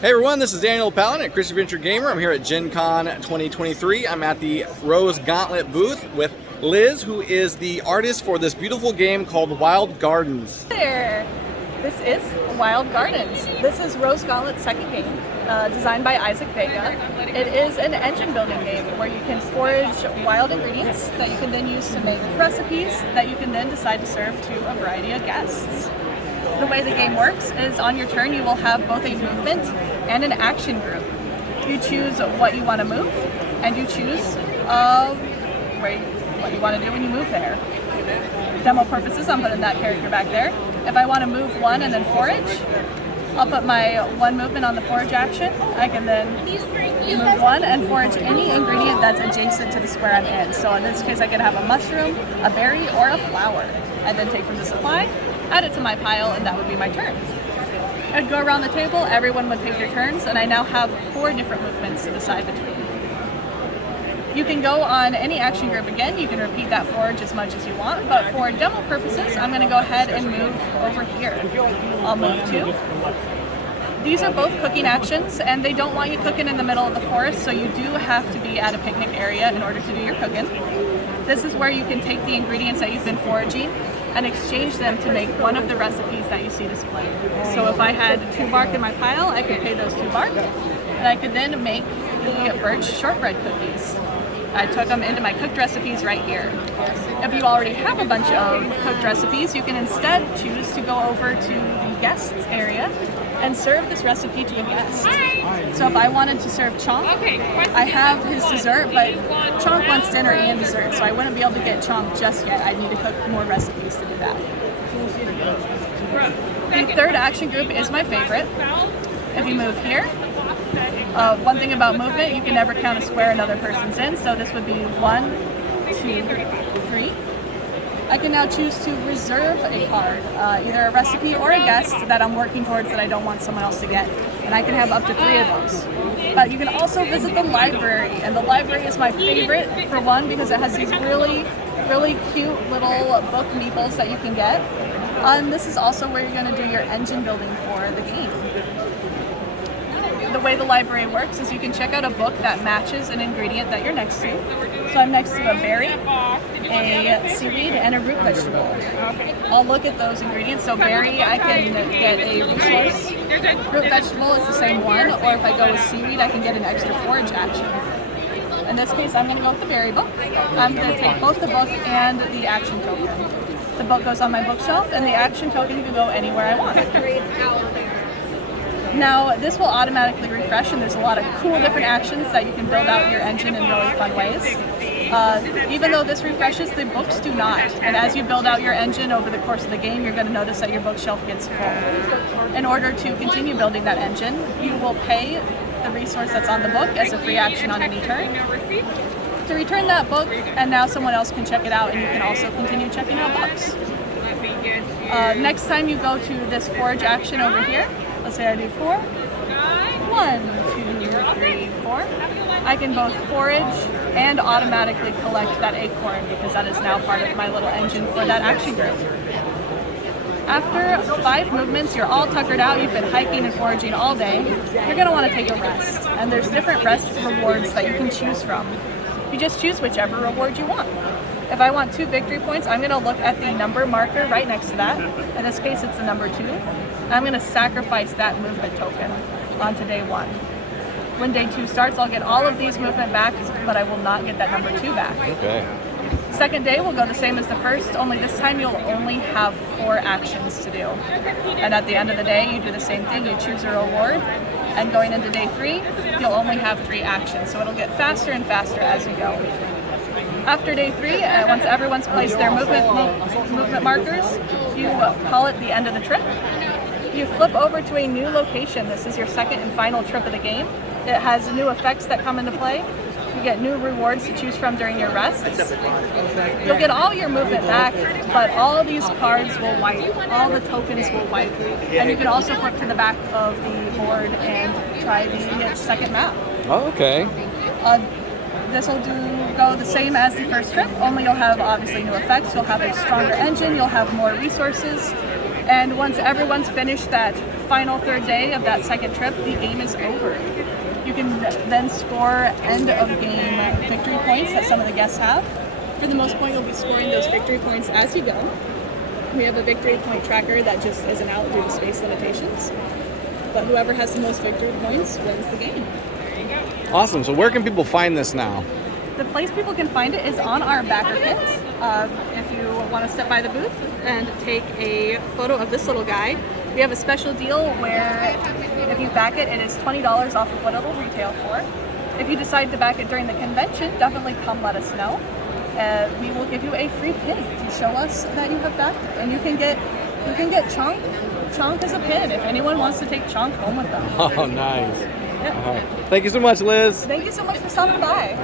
Hey everyone, this is Daniel Palin at Chris Adventure Gamer. I'm here at Gen Con 2023. I'm at the Rose Gauntlet booth with Liz, who is the artist for this beautiful game called Wild Gardens. Hey there! This is Wild Gardens. This is Rose Gauntlet's second game, designed by Isaac Vega. It is an engine building game where you can forage wild ingredients that you can then use to make recipes that you can then decide to serve to a variety of guests. The way the game works is on your turn you will have both a movement and an action group. You choose what you want to move, and you choose what you want to do when you move there. Demo purposes, I'm putting that character back there. If I want to move one and then forage, I'll put my one movement on the forage action. I can then move one and forage any ingredient that's adjacent to the square I'm in. So in this case I can have a mushroom, a berry, or a flower. I then take from the supply, add it to my pile, and that would be my turn. I'd go around the table, everyone would take their turns, and I now have 4 different movements to decide between. You can go on any action group again, you can repeat that forage as much as you want, but for demo purposes, I'm going to go ahead and move over here. I'll move 2. These are both cooking actions, and they don't want you cooking in the middle of the forest, so you do have to be at a picnic area in order to do your cooking. This is where you can take the ingredients that you've been foraging and exchange them to make one of the recipes that you see displayed. So if I had 2 bark in my pile, I could pay those 2 bark, and I could then make the birch shortbread cookies. I took them into my cooked recipes right here. If you already have a bunch of cooked recipes, you can instead choose to go over to the guests area and serve this recipe to a guest. So if I wanted to serve Chonk, I have his dessert, but Chonk wants dinner and dessert, so I wouldn't be able to get Chonk just yet. I'd need to cook more recipes to do that. The third action group is my favorite. If you move here, one thing about movement, you can never count a square another person's in, so this would be 1, 2, 3. I can now choose to reserve a card, either a recipe or a guest that I'm working towards that I don't want someone else to get, and I can have up to 3 of those. But you can also visit the library, and the library is my favorite, for one, because it has these really cute little book meeples that you can get. And this is also where you're going to do your engine building for the game. The way the library works is you can check out a book that matches an ingredient that you're next to. So I'm next to a berry, a seaweed, and a root vegetable. I'll look at those ingredients. So berry, I can get a resource. Root vegetable is the same one, or if I go with seaweed, I can get an extra forage action. In this case, I'm going to go with the berry book. I'm going to take both the book and the action token. The book goes on my bookshelf, and the action token can go anywhere I want. Now, this will automatically refresh, and there's a lot of cool different actions that you can build out your engine in really fun ways. Even though this refreshes, the books do not. And as you build out your engine over the course of the game, you're going to notice that your bookshelf gets full. In order to continue building that engine, you will pay the resource that's on the book as a free action on any turn to return that book, and now someone else can check it out, and you can also continue checking out books. Next time you go to this forage action over here, let's say I do 4. 1, 2, 3, 4. I can both forage and automatically collect that acorn because that is now part of my little engine for that action group. After 5 movements, you're all tuckered out, you've been hiking and foraging all day, you're going to want to take a rest. And there's different rest rewards that you can choose from. You just choose whichever reward you want. If I want 2 victory points, I'm going to look at the number marker right next to that. In this case, it's the number 2. I'm going to sacrifice that movement token onto day 1. When day 2 starts, I'll get all of these movement back, but I will not get that number 2 back. Okay. Second day will go the same as the first, only this time you'll only have 4 actions to do. And at the end of the day, you do the same thing, you choose a reward, and going into day 3, you'll only have 3 actions, so it'll get faster and faster as you go. After day 3, once everyone's placed their movement markers, you call it the end of the trip. You flip over to a new location. This is your second and final trip of the game. It has new effects that come into play. You get new rewards to choose from during your rests. You'll get all your movement back, but all these cards will wipe. All the tokens will wipe. And you can also flip to the back of the board and try the second map. Oh, okay. This will go the same as the first trip, only you'll have obviously new effects. You'll have a stronger engine, you'll have more resources. And once everyone's finished that final third day of that second trip, the game is over. You can then score end of game victory points that some of the guests have. For the most part, you'll be scoring those victory points as you go. We have a victory point tracker that just isn't out due to space limitations. But whoever has the most victory points wins the game. Awesome. So where can people find this now? The place people can find it is on our backer kits. If you want to step by the booth and take a photo of this little guy, we have a special deal where if you back it, it is $20 off of what it'll retail for. If you decide to back it during the convention, definitely come let us know. We will give you a free pin to show us that you have backed it. And you can get Chonk. Chonk is a pin if anyone wants to take Chonk home with them. Oh, nice. Yeah. All right. Thank you so much, Liz. Thank you so much for stopping by.